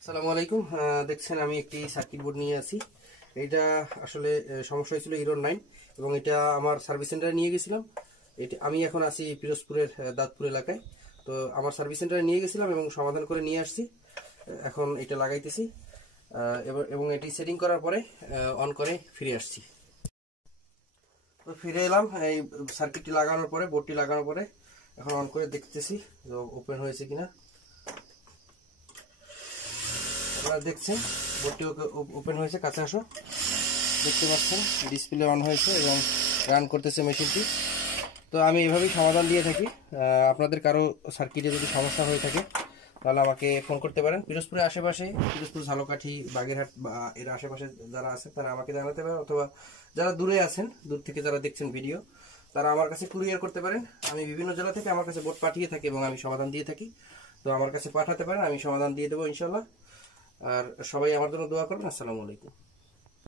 আসসালামু আলাইকুম। দেখছেন আমি একটি সার্কিট বোর্ড নিয়ে আছি। এটা আসলে সমস্যা হয়েছিল হিরোর 9 এবং এটা আমার সার্ভিস সেন্টারে নিয়ে গেছিলাম। এটা আমি এখন আছি পিরোজপুরের দাঁতপুর এলাকায়। তো আমার সার্ভিস সেন্টারে নিয়ে গেছিলাম এবং সমাধান করে নিয়ে আসছি। এখন এটা লাগাইতেছি এবং এটি সেটিং করার পরে অন করে ফিরে আসছি। তো ফিরে এলাম এই সার্কিটটি লাগানোর পরে, বোর্ডটি লাগানোর পরে এখন অন করে দেখতেছি ওপেন হয়েছে কিনা। আপনারা দেখছেন বোর্ডটি ওপেন হয়েছে, কাছে আসো, দেখতে পাচ্ছেন ডিসপ্লে অন হয়েছে এবং রান করতেছে মেশিনটি। তো আমি এভাবেই সমাধান দিয়ে থাকি। আপনাদের কারো সার্কিটে যদি সমস্যা হয়ে থাকে তাহলে আমাকে ফোন করতে পারেন। পিরোজপুরের আশেপাশে, পিরোজপুর, ঝালকাঠি, বাগেরহাট বা এর আশেপাশে যারা আছেন তারা আমাকে জানাতে পারেন, অথবা যারা দূরে আছেন, দূর থেকে যারা দেখছেন ভিডিও, তারা আমার কাছে কুরিয়ার করতে পারেন। আমি বিভিন্ন জেলা থেকে আমার কাছে বোর্ড পাঠিয়ে থাকি এবং আমি সমাধান দিয়ে থাকি। তো আমার কাছে পাঠাতে পারেন, আমি সমাধান দিয়ে দেবো ইনশাল্লাহ। আর সবাই আমার জন্য দোয়া করবেন। আসসালামু আলাইকুম।